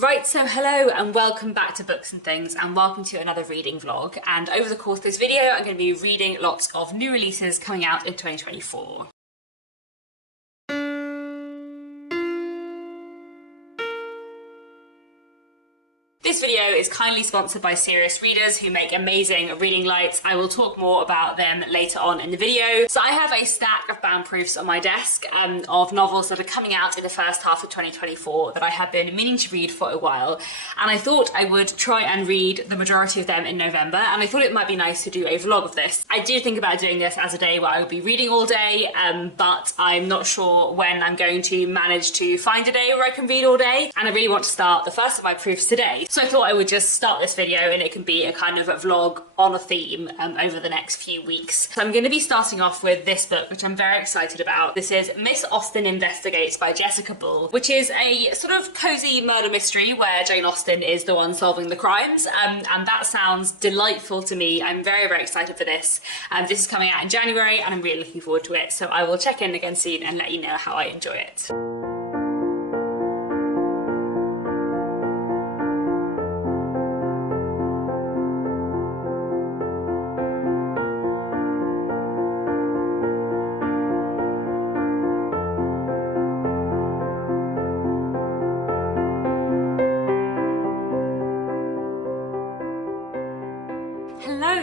Right, so hello and welcome back to Books and Things, and welcome to another reading vlog. And over the course of this video I'm going to be reading lots of new releases coming out in 2024. This video is kindly sponsored by Sirus Readers, who make amazing reading lights. I will talk more about them later on in the video. So I have a stack of bound proofs on my desk of novels that are coming out in the first half of 2024 that I have been meaning to read for a while. And I thought I would try and read the majority of them in November, and I thought it might be nice to do a vlog of this. I do think about doing this as a day where I will be reading all day, but I'm not sure when I'm going to manage to find a day where I can read all day, and I really want to start the first of my proofs today. So I thought I would just start this video and it can be a kind of a vlog on a theme over the next few weeks. So I'm going to be starting off with this book, which I'm very excited about. This is Miss Austen Investigates by Jessica Bull, which is a sort of cozy murder mystery where Jane Austen is the one solving the crimes, and that sounds delightful to me. I'm very, very excited for this. This is coming out in January and I'm really looking forward to it. So I will check in again soon and let you know how I enjoy it.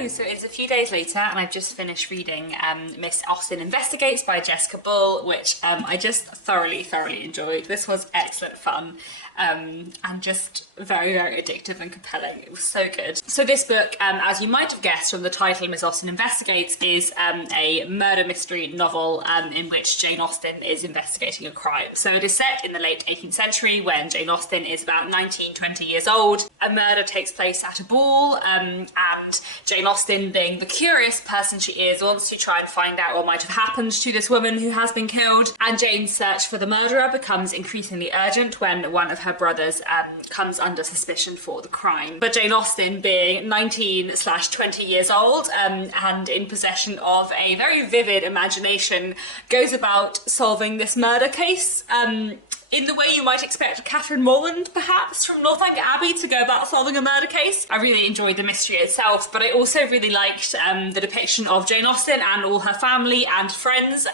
So it's a few days later and I've just finished reading Miss Austen Investigates by Jessica Bull, which I just thoroughly enjoyed. This was excellent fun and just very, very addictive and compelling. It was so good. So this book, as you might have guessed from the title, Miss Austen Investigates, is a murder mystery novel in which Jane Austen is investigating a crime. So it is set in the late 18th century when Jane Austen is about 19-20 years old. A murder takes place at a ball and Jane Austen, being the curious person she is, wants to try and find out what might have happened to this woman who has been killed. And Jane's search for the murderer becomes increasingly urgent when one of her brothers comes under suspicion for the crime. But Jane Austen, being 19-20 years old and in possession of a very vivid imagination, goes about solving this murder case in the way you might expect Catherine Morland, perhaps, from Northanger Abbey to go about solving a murder case. I really enjoyed the mystery itself, but I also really liked the depiction of Jane Austen and all her family and friends,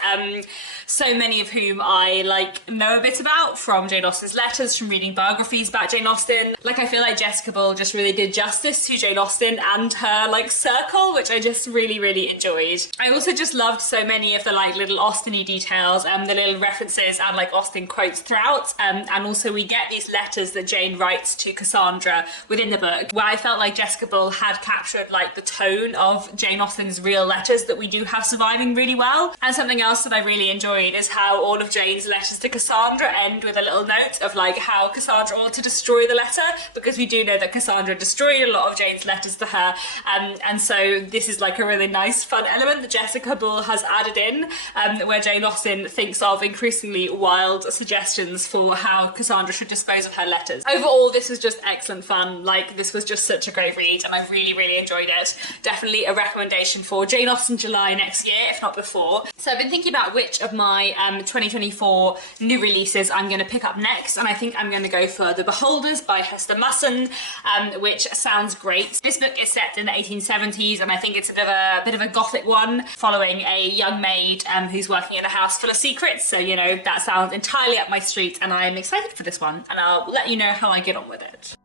so many of whom I know a bit about from Jane Austen's letters, from reading biographies about Jane Austen. I feel like Jessica Bull just really did justice to Jane Austen and her circle, which I just really enjoyed. I also just loved so many of the little Austen-y details and the little references and Austen quotes throughout. And also we get these letters that Jane writes to Cassandra within the book, where I felt like Jessica Bull had captured the tone of Jane Austen's real letters that we do have surviving really well. And something else that I really enjoyed is how all of Jane's letters to Cassandra end with a little note of how Cassandra ought to destroy the letter, because we do know that Cassandra destroyed a lot of Jane's letters to her, and so this is a really nice fun element that Jessica Bull has added in, where Jane Austen thinks of increasingly wild suggestions for how Cassandra should dispose of her letters. Overall, this was just excellent fun. This was just such a great read and I really enjoyed it. Definitely a recommendation for Jane Austen July next year, if not before. So I've been thinking about which of my 2024 new releases I'm going to pick up next, and I think I'm going to go for The Beholders by Hester Musson, which sounds great. This book is set in the 1870s and I think it's a bit of a gothic one, following a young maid who's working in a house full of secrets. So, that sounds entirely up my street and I'm excited for this one, and I'll let you know how I get on with it.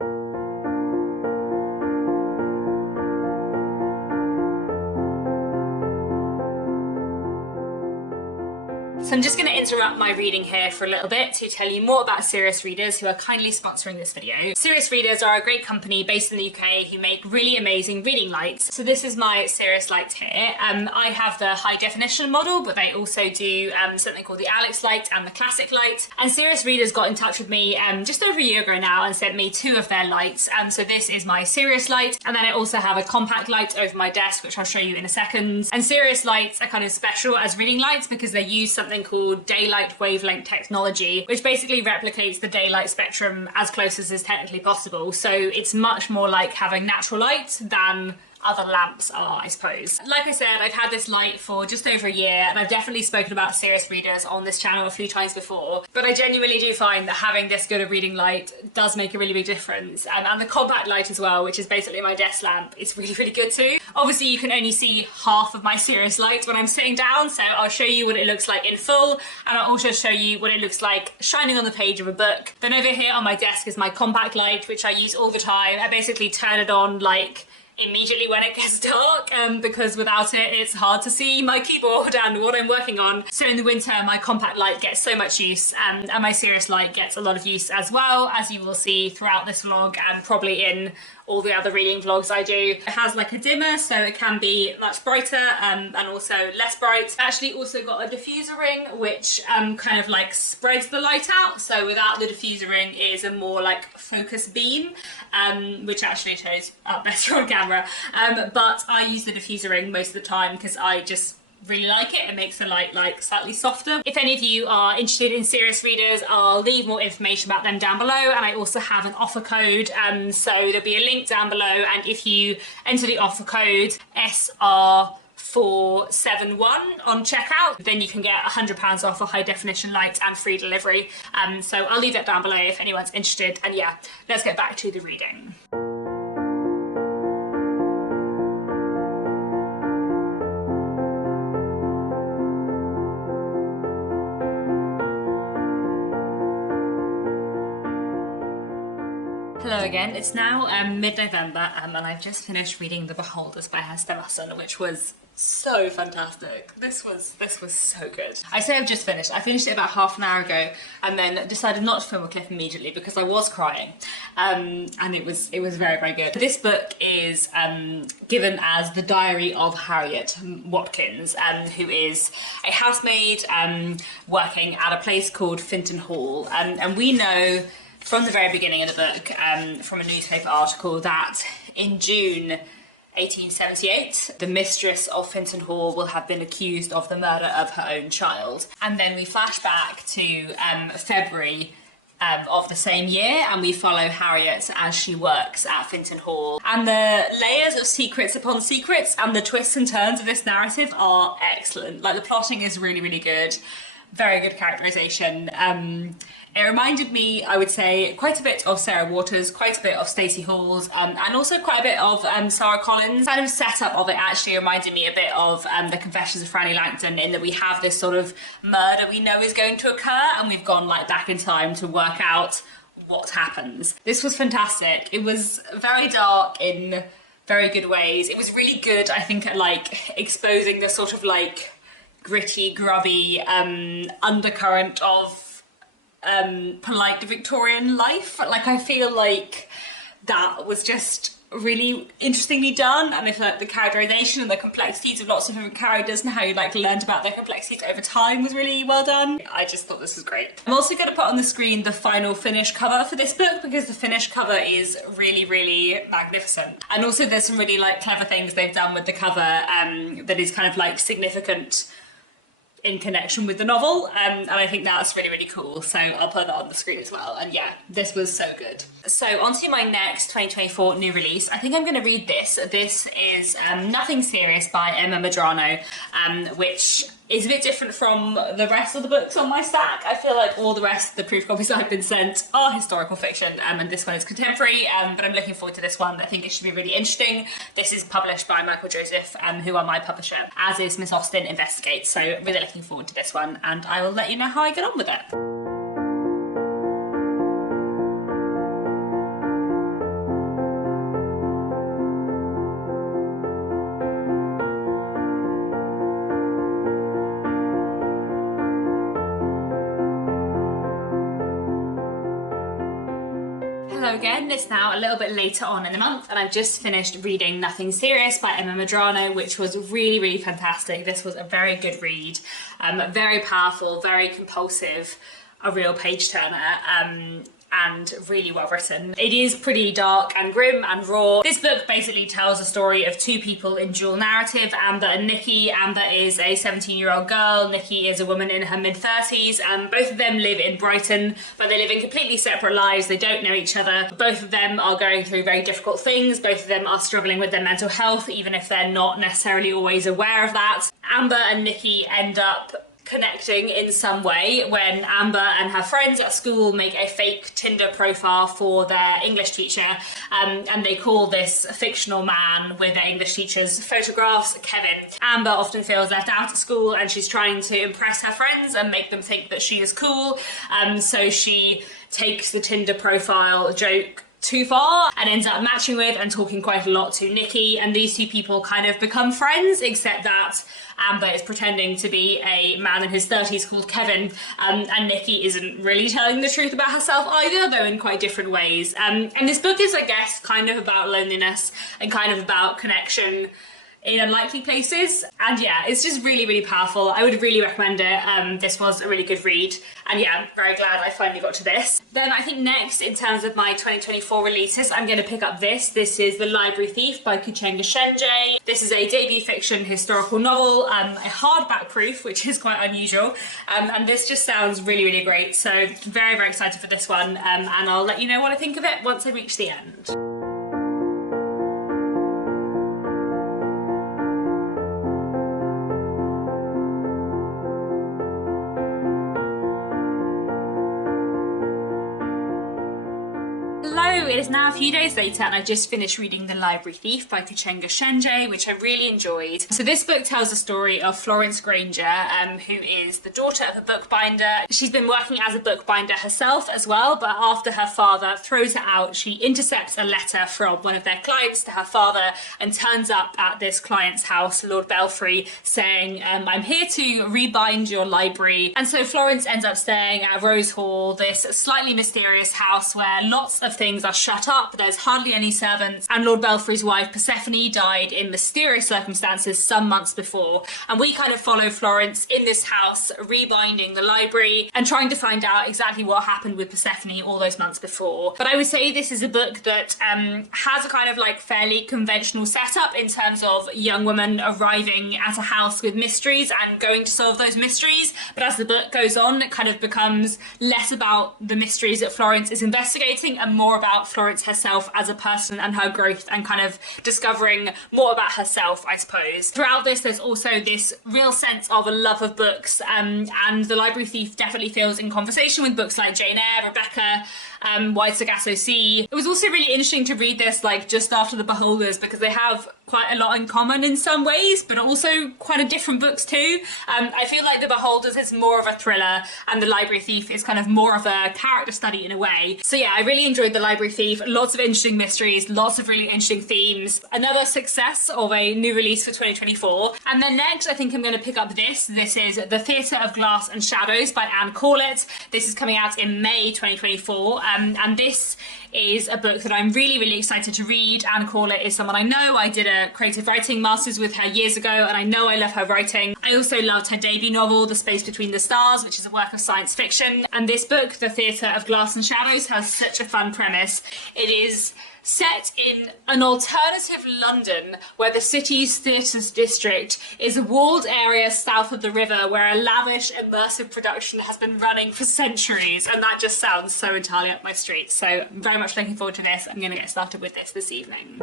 So I'm just going to interrupt my reading here for a little bit to tell you more about Sirus Readers, who are kindly sponsoring this video. Sirus Readers are a great company based in the UK who make really amazing reading lights. So this is my Sirus light here. I have the high definition model, but they also do something called the Alex light and the classic light. And Sirus Readers got in touch with me just over a year ago now and sent me two of their lights. So this is my Sirus light, and then I also have a compact light over my desk, which I'll show you in a second. And Sirus lights are kind of special as reading lights because they use something called daylight wavelength technology, which basically replicates the daylight spectrum as close as is technically possible. So it's much more like having natural light than other lamps are, I suppose. Like I said, I've had this light for just over a year, and I've definitely spoken about Sirus Readers on this channel a few times before, but I genuinely do find that having this good a reading light does make a really big difference. And the compact light as well, which is basically my desk lamp, is really, really good too. Obviously you can only see half of my Sirus light when I'm sitting down, so I'll show you what it looks like in full, and I'll also show you what it looks like shining on the page of a book. Then over here on my desk is my compact light, which I use all the time. I basically turn it on like immediately when it gets dark, because without it it's hard to see my keyboard and what I'm working on. So in the winter my compact light gets so much use, and my Sirus light gets a lot of use as well, as you will see throughout this vlog and probably in all the other reading vlogs I do. It has like a dimmer, so it can be much brighter and also less bright. I actually also got a diffuser ring, which kind of like spreads the light out. So without the diffuser ring it is a more like focus beam, which actually shows up better on camera. But I use the diffuser ring most of the time because I just really like it. It makes the light like slightly softer. If any of you are interested in Sirus Readers, I'll leave more information about them down below, and I also have an offer code, so there'll be a link down below, and if you enter the offer code SR471 on checkout, then you can get £100 off a high definition light and free delivery. So I'll leave that down below if anyone's interested, and yeah, let's get back to the reading. Hello again, it's now mid-November, and I've just finished reading The Beholders by Hester Musson, which was so fantastic. This was so good. I say I've just finished. I finished it about half an hour ago and then decided not to film a clip immediately because I was crying, and it was very, very good. This book is given as the diary of Harriet Watkins, who is a housemaid working at a place called Finton Hall, and we know from the very beginning of the book, from a newspaper article, that in June 1878, the mistress of Finton Hall will have been accused of the murder of her own child. And then we flash back to February of the same year, and we follow Harriet as she works at Finton Hall. And the layers of secrets upon secrets and the twists and turns of this narrative are excellent. Like, the plotting is really, really good. Very good characterization. It reminded me, I would say, quite a bit of Sarah Waters, quite a bit of Stacey Halls, and also quite a bit of Sarah Collins. Kind of setup of it actually reminded me a bit of The Confessions of Franny Langton, in that we have this sort of murder we know is going to occur, and we've gone like back in time to work out what happens. This was fantastic. It was very dark in very good ways. It was really good, I think, at like exposing the sort of like gritty, grubby undercurrent of polite Victorian life. Like, I feel like that was just really interestingly done, and if the characterization and the complexities of lots of different characters and how you like learned about their complexities over time was really well done. I just thought this was great. I'm also going to put on the screen the final finished cover for this book, because the finished cover is really, really magnificent, and also there's some really like clever things they've done with the cover that is kind of like significant in connection with the novel, and I think that's really, really cool, so I'll put that on the screen as well. And yeah, this was so good. So on to my next 2024 new release. I think I'm going to read this. This is Nothing Serious by Emma Medrano, which is a bit different from the rest of the books on my stack. I feel like all the rest of the proof copies I've been sent are historical fiction, and this one is contemporary, but I'm looking forward to this one. I think it should be really interesting. This is published by Michael Joseph, who are my publisher, as is Miss Austen Investigates, so really looking forward to this one, and I will let you know how I get on with it. Hello again, it's now a little bit later on in the month, and I've just finished reading Nothing Serious by Emma Medrano, which was really, really fantastic. This was a very good read, very powerful, very compulsive, a real page turner. and really well written. It is pretty dark and grim and raw. This book basically tells a story of two people in dual narrative, Amber and Nikki. Amber is a 17-year-old girl, Nikki is a woman in her mid-30s, and both of them live in Brighton, but they live in completely separate lives. They don't know each other. Both of them are going through very difficult things. Both of them are struggling with their mental health, even if they're not necessarily always aware of that. Amber and Nikki end up connecting in some way when Amber and her friends at school make a fake Tinder profile for their English teacher, and they call this fictional man with their English teacher's photographs Kevin. Amber often feels left out at school and she's trying to impress her friends and make them think that she is cool, so she takes the Tinder profile joke too far and ends up matching with and talking quite a lot to Nikki, and these two people kind of become friends, except that Amber is pretending to be a man in his 30s called Kevin, and Nikki isn't really telling the truth about herself either, though in quite different ways. And this book is, I guess, kind of about loneliness and kind of about connection in unlikely places, and yeah, it's just really, really powerful. I would really recommend it. This was a really good read, and yeah, I'm very glad I finally got to this. Then I think next, in terms of my 2024 releases, I'm going to pick up this. This is The Library Thief by Kuchenga Shenje. This is a debut fiction historical novel, a hardback proof, which is quite unusual, and this just sounds really, really great. So very, very excited for this one, and I'll let you know what I think of it once I reach the end. It is now a few days later and I just finished reading The Library Thief by Kuchenga Shenje, which I really enjoyed. So this book tells the story of Florence Granger, who is the daughter of a bookbinder. She's been working as a bookbinder herself as well, but after her father throws her out, she intercepts a letter from one of their clients to her father and turns up at this client's house, Lord Belfry, saying, I'm here to rebind your library. And so Florence ends up staying at Rose Hall, this slightly mysterious house where lots of things are shut up, there's hardly any servants, and Lord Belfry's wife Persephone died in mysterious circumstances some months before. And we kind of follow Florence in this house, rebinding the library and trying to find out exactly what happened with Persephone all those months before. But I would say this is a book that has a kind of like fairly conventional setup in terms of young women arriving at a house with mysteries and going to solve those mysteries. But as the book goes on, it kind of becomes less about the mysteries that Florence is investigating and more about Florence herself as a person and her growth and kind of discovering more about herself, I suppose. Throughout this, there's also this real sense of a love of books, and The Library Thief definitely feels in conversation with books like Jane Eyre, Rebecca, Wide Sargasso Sea. It was also really interesting to read this like just after The Beholders because they have quite a lot in common in some ways, but also quite a different books too. I feel like The Beholders is more of a thriller and The Library Thief is kind of more of a character study in a way. So yeah, I really enjoyed The Library Thief. Lots of interesting mysteries, lots of really interesting themes. Another success of a new release for 2024. And then next, I think I'm going to pick up this. This is The Theatre of Glass and Shadows by Anne Corlett. This is coming out in May 2024, and this is a book that I'm really, really excited to read. Anne Corlett is someone I know. I did a creative writing master's with her years ago, and I know I love her writing. I also loved her debut novel, The Space Between the Stars, which is a work of science fiction. And this book, The Theatre of Glass and Shadows, has such a fun premise. It is set in an alternative London where the city's theatres district is a walled area south of the river where a lavish, immersive production has been running for centuries, and that just sounds so entirely up my street. So I'm very much looking forward to this. I'm going to get started with this evening.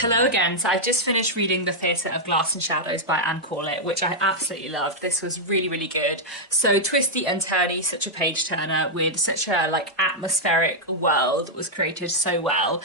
Hello again. So I've just finished reading The Theatre of Glass and Shadows by Anne Corlett, which I absolutely loved. This was really, really good. So twisty and turny, such a page turner with such a atmospheric world that was created so well.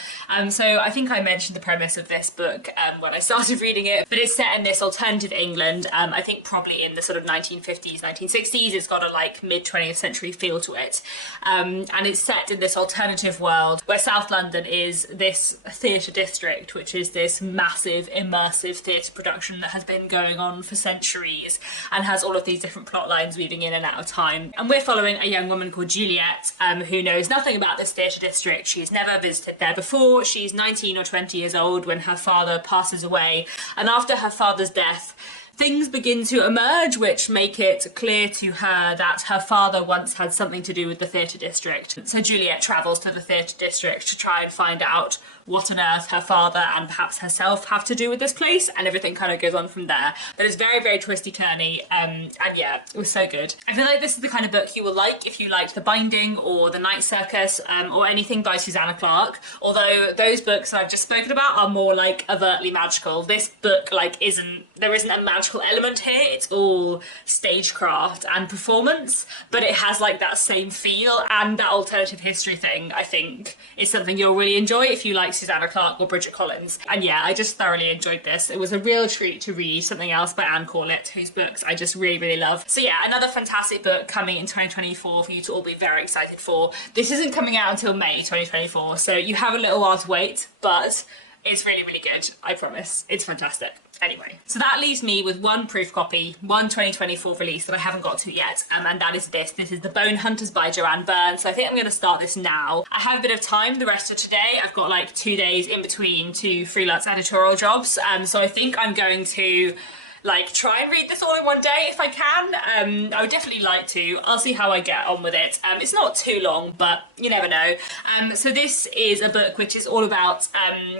So I think I mentioned the premise of this book when I started reading it, but it's set in this alternative England. I think probably in the sort of 1950s, 1960s. It's got a mid 20th century feel to it, and it's set in this alternative world where South London is this theatre district, which is this massive immersive theatre production that has been going on for centuries and has all of these different plot lines weaving in and out of time. And we're following a young woman called Juliet, who knows nothing about this theatre district. She's never visited there before. She's 19 or 20 years old when her father passes away, and after her father's death, things begin to emerge which make it clear to her that her father once had something to do with the theatre district. So Juliet travels to the theatre district to try and find out what on earth her father and perhaps herself have to do with this place, and everything kind of goes on from there. But it's very, very twisty-turny, and yeah, it was so good. I feel like this is the kind of book you will like if you liked The Binding or The Night Circus or anything by Susanna Clarke, although those books that I've just spoken about are more overtly magical. This book there isn't a magical element here. It's all stagecraft and performance, but it has that same feel, and that alternative history thing I think is something you'll really enjoy if you like Susanna Clarke or Bridget Collins. And yeah, I just thoroughly enjoyed this. It was a real treat to read something else by Anne Corlett, whose books I just really, really love. So yeah, another fantastic book coming in 2024 for you to all be very excited for. This isn't coming out until May 2024, so you have a little while to wait, but it's really, really good, I promise. It's fantastic. Anyway, so that leaves me with one proof copy, one 2024 release that I haven't got to yet, and that is this. This is The Bone Hunters by Joanne Byrne, so I think I'm going to start this now. I have a bit of time the rest of today. I've got 2 days in between 2 freelance editorial jobs, so I think I'm going to try and read this all in one day if I can. I would definitely like to. I'll see how I get on with it. It's not too long, but you never know. So this is a book which is all about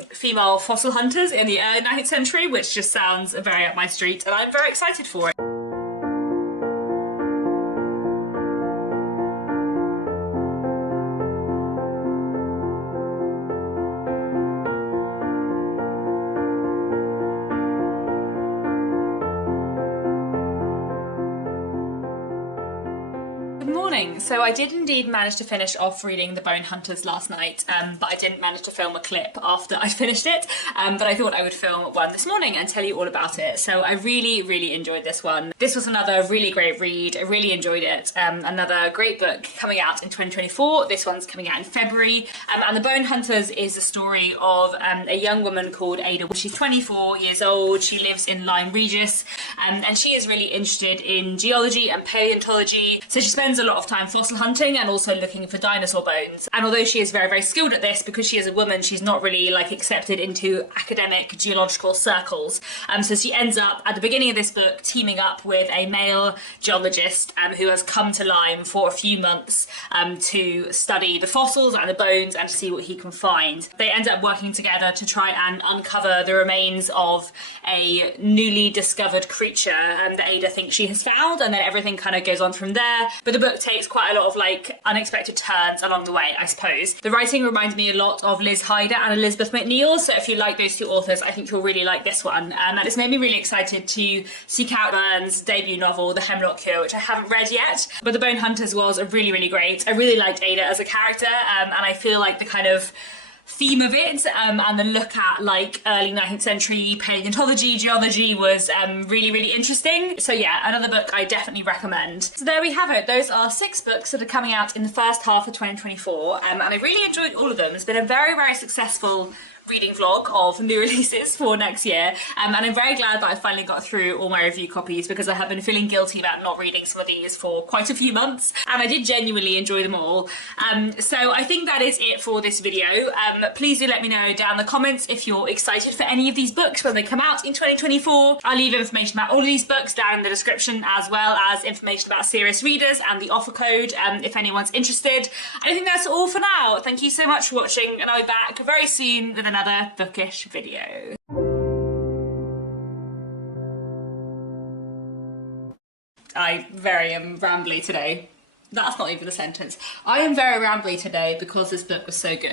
female fossil hunters in the early 19th century, which just sounds very up my street, and I'm very excited for it. So I did indeed manage to finish off reading The Bone Hunters last night, but I didn't manage to film a clip after I finished it, but I thought I would film one this morning and tell you all about it. So I really, really enjoyed this one. This was another really great read. I really enjoyed it. Another great book coming out in 2024. This one's coming out in February. And The Bone Hunters is the story of a young woman called Ada. She's 24 years old. She lives in Lyme Regis, and she is really interested in geology and paleontology. So she spends a lot of time fossil hunting and also looking for dinosaur bones. And although she is very, very skilled at this, because she is a woman, she's not really accepted into academic geological circles. So she ends up at the beginning of this book teaming up with a male geologist who has come to Lyme for a few months to study the fossils and the bones and to see what he can find. They end up working together to try and uncover the remains of a newly discovered creature that Ada thinks she has found, and then everything kind of goes on from there. But the book takes quite a lot of unexpected turns along the way, I suppose. The writing reminds me a lot of Liz Hyder and Elizabeth McNeil, so if you like those two authors, I think you'll really like this one. And it's made me really excited to seek out Byrne's debut novel, The Hemlock Cure, which I haven't read yet, but The Bone Hunters was really, really great. I really liked Ada as a character, and I feel like the kind of theme of it and the look at early 19th century paleontology, geology was really, really interesting. So yeah, another book I definitely recommend. So there we have it. Those are 6 books that are coming out in the first half of 2024, and I really enjoyed all of them. It's been a very, very successful reading vlog of new releases for next year, and I'm very glad that I finally got through all my review copies, because I have been feeling guilty about not reading some of these for quite a few months, and I did genuinely enjoy them all. So I think that is it for this video. Please do let me know down in the comments if you're excited for any of these books when they come out in 2024. I'll leave information about all of these books down in the description, as well as information about Sirus Readers and the offer code if anyone's interested. And I think that's all for now. Thank you so much for watching, and I'll be back very soon with another bookish video. I very am rambly today. That's not even a sentence. I am very rambly today because this book was so good.